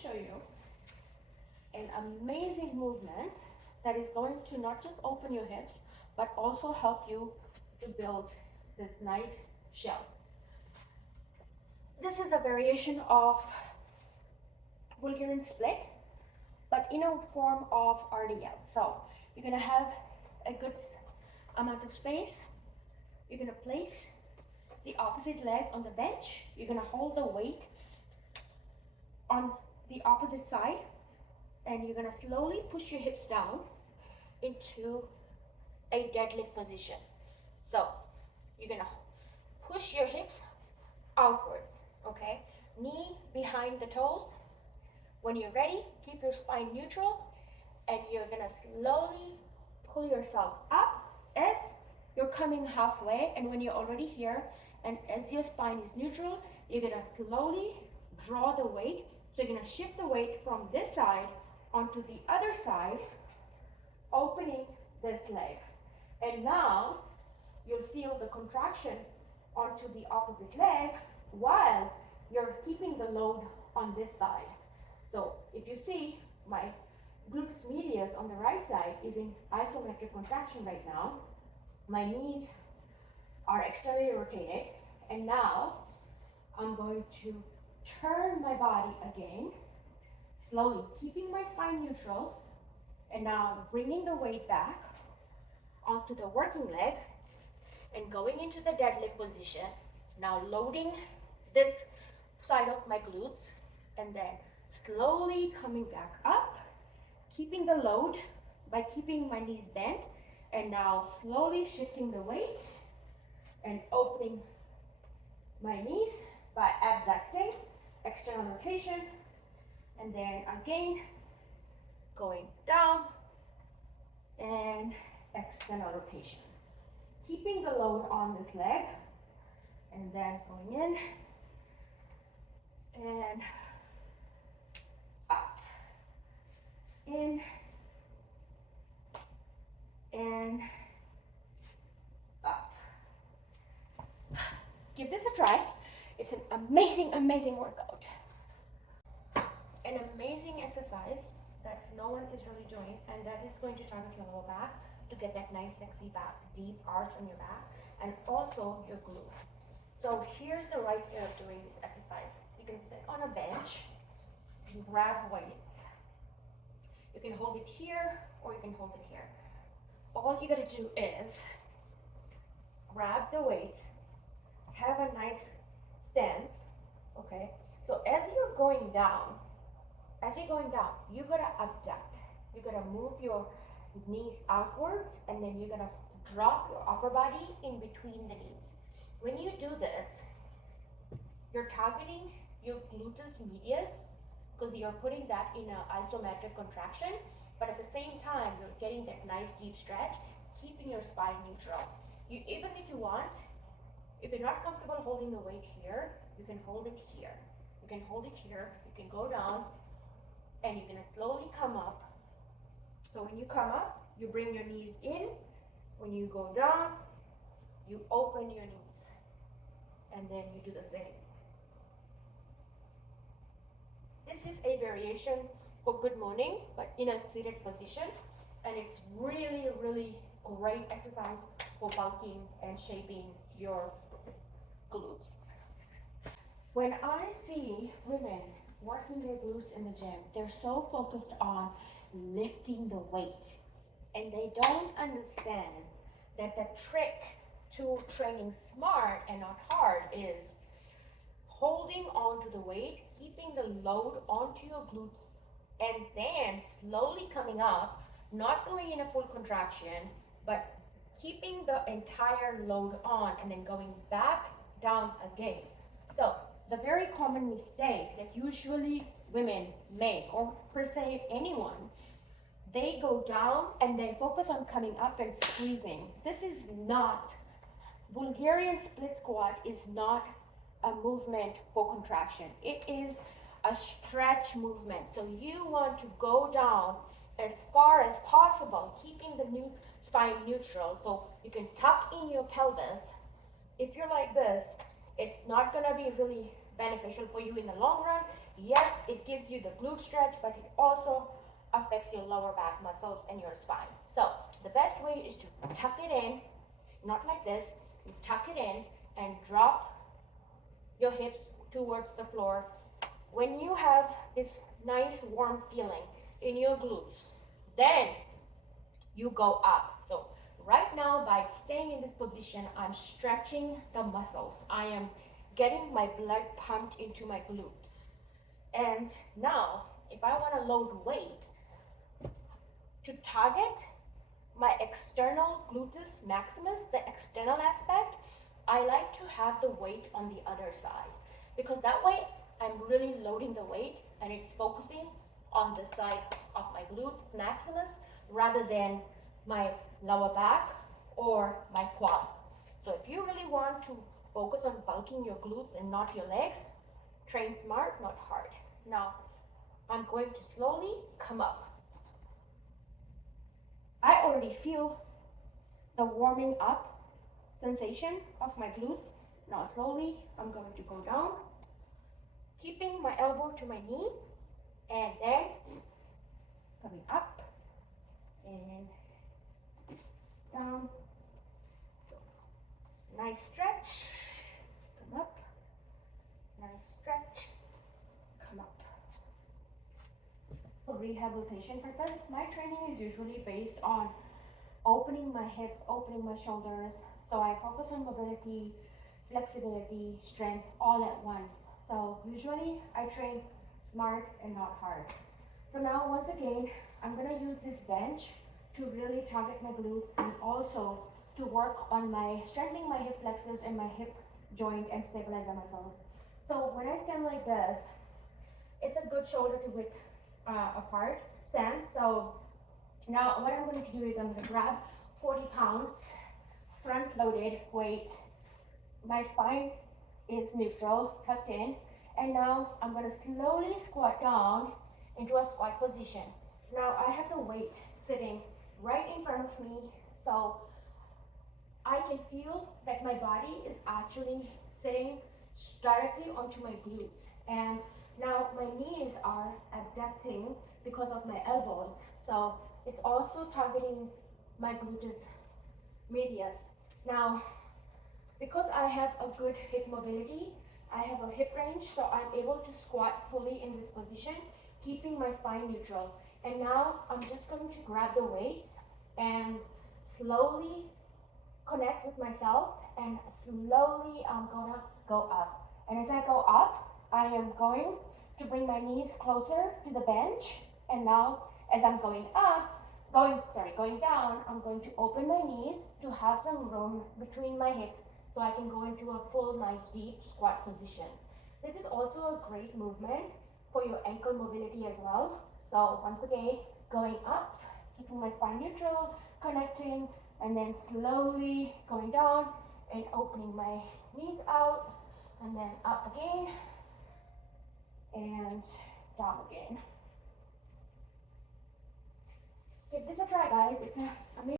show you an amazing movement that is going to not just open your hips, but also help you to build this nice shell. This is a variation of Bulgarian split, but in a form of RDL. So you're gonna have a good amount of space. You're gonna place the opposite leg on the bench. You're gonna hold the weight on the opposite side, and you're gonna slowly push your hips down into a deadlift position. So you're gonna push your hips outwards, okay? Knee behind the toes. When you're ready, keep your spine neutral, and you're gonna slowly pull yourself up as you're coming halfway. And when you're already here, and as your spine is neutral, you're gonna slowly draw the weight. So you're gonna shift the weight from this side onto the other side, opening this leg. And now you'll feel the contraction onto the opposite leg while you're keeping the load on this side. So if you see, my glutes medius on the right side is in isometric contraction right now. My knees are externally rotated, and now I'm going to turn my body again, slowly keeping my spine neutral, and now I'm bringing the weight back onto the working leg and going into the deadlift position. Now loading this side of my glutes, and then slowly coming back up, keeping the load by keeping my knees bent, and now slowly shifting the weight and opening my knees by abducting, external rotation, and then again going down and external rotation. Keeping the load on this leg, and then going in and up, in and up. Give this a try. It's an amazing workout. An amazing exercise that no one is really doing, and that is going to target your lower back to get that nice sexy back, deep arch on your back, and also your glutes. So here's the right way of doing this exercise. You can sit on a bench and grab weights. You can hold it here or you can hold it here. All you gotta do is grab the weights, have a nice stance, okay? So as you're going down, you gotta abduct. You gotta move your knees outwards, and then you're gonna drop your upper body in between the knees. When you do this, you're targeting your gluteus medius because you're putting that in an isometric contraction, but at the same time, you're getting that nice deep stretch, keeping your spine neutral. Even if you want, if you're not comfortable holding the weight here, you can hold it here. You can hold it here, you can go down, and you're gonna slowly come up. So when you come up, you bring your knees in. When you go down, you open your knees. And then you do the same. This is a variation for good morning, but in a seated position. And it's really great exercise for bulking and shaping your glutes. When I see women working their glutes in the gym, they're so focused on lifting the weight, and they don't understand that the trick to training smart and not hard is holding on to the weight, keeping the load onto your glutes, and then slowly coming up, not going in a full contraction, but keeping the entire load on and then going back down again. So the very common mistake that usually women make, or per se anyone, they go down and they focus on coming up and squeezing. This is not, Bulgarian split squat is not a movement for contraction. It is a stretch movement. So you want to go down as far as possible, keeping the new spine neutral. So you can tuck in your pelvis. If you're like this, it's not gonna be really beneficial for you in the long run. yes, it gives you the glute stretch, but it also affects your lower back muscles and your spine. So the best way is to tuck it in, not like this. You tuck it in and drop your hips towards the floor. When you have this nice warm feeling in your glutes, then you go up. So right now, by staying in this position, I'm stretching the muscles. I am getting my blood pumped into my glute. And now, if I want to load weight to target my external gluteus maximus, the external aspect, I like to have the weight on the other side, because that way I'm really loading the weight and it's focusing on the side of my gluteus maximus rather than my lower back or my quads. So if you really want to focus on bulking your glutes and not your legs, train smart, not hard. Now, I'm going to slowly come up. I already feel the warming up sensation of my glutes. Now slowly, I'm going to go down, keeping my elbow to my knee, and then coming up and down. Nice stretch, come up, nice stretch, come up. For rehabilitation purpose, my training is usually based on opening my hips, opening my shoulders. So I focus on mobility, flexibility, strength all at once. So usually I train smart and not hard. So now once again, I'm gonna use this bench to really target my glutes and also to work on my strengthening my hip flexors and my hip joint and stabilize the muscles. So when I stand like this, it's a good shoulder to hip apart stance. So now what I'm going to do is I'm going to grab 40 pounds front loaded weight. My spine is neutral, tucked in, and now I'm going to slowly squat down into a squat position. Now I have the weight sitting right in front of me, so I can feel that my body is actually sitting directly onto my glutes. And now my knees are abducting because of my elbows. So it's also targeting my gluteus medius. Now, because I have a good hip mobility, I have a hip range, so I'm able to squat fully in this position, keeping my spine neutral. And now I'm just going to grab the weights and slowly connect with myself, and slowly I'm gonna go up. And as I go up, I am going to bring my knees closer to the bench. And now as I'm going down, I'm going to open my knees to have some room between my hips so I can go into a full nice deep squat position. This is also a great movement for your ankle mobility as well. So once again, going up, keeping my spine neutral, connecting, and then slowly going down and opening my knees out, and then up again and down again. Give this a try, guys. It's amazing.